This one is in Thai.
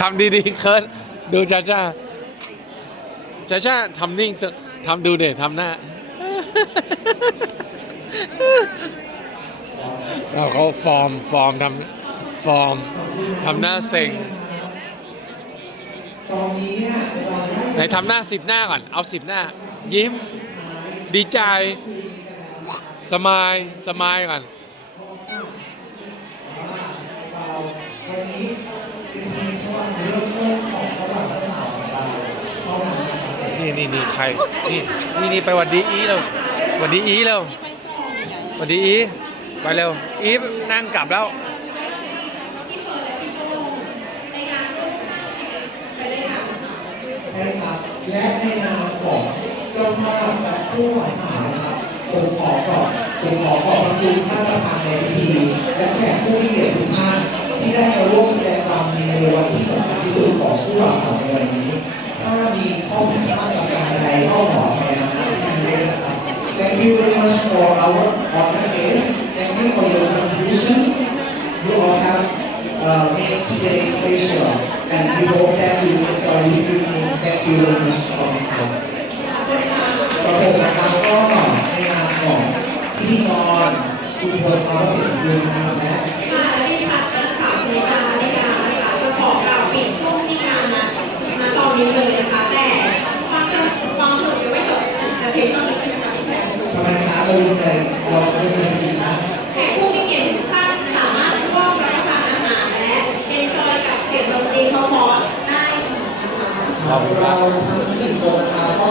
ทำดีๆเคิร์ดดูชาชาชาชาทำนิ่งสทำดูเด็ทำหน้าเราเขาฟอร์มฟอร์มทำฟอร์มทำหน้าเซ็งตอนนี้เนี่ยไหนทำหน้าสิบหน้าก่อน เอาสิบหน้า ยิ้ม ดีใจ สมาย สมายก่อน วันนี้เป็นเพลงที่ว่าเริ่มต้นของสวัสดิ์สาวของเราเข้ามานี่นี่นี่ใครนี่นี่นี่ไปหวัดดีอีแล้วหวัดดีอีแล้วหวัดดีอีไปเร็วอีฟนั่งกลับแล้วใช่ครับและในนามของเจ้าภาพและผู้หวานสาวนะครับผมขอขอบผมขอขอบคุณท่านประธานในพิธีและแขกผู้มีเกียรติ สุดของผู้หวานสาวในวันนี้ ถ้ามีข้อผิดพลาดประการใดก็ขออภัยนะที่นี้ด้วยนะครับ Thank you very much for our honor guest. Thank you for your contribution. You all have uh, made today special, and we hope that you enjoy this evening. Thank you very much for your time. ประผมนะครับก็ในนามของพิธีกรชุมพลเขาเสียงยืนนะครับและ ไมคะเราดูใจเราไม่เป็นดีนะแขกผู้มีเกียรติทุกท่านสามารถร่วมรับประทานอาหารและเอนจอยกับเสียงดนตรีเพราะๆได้อีกนะคะครับเราทั้งสี่คนนะครับก็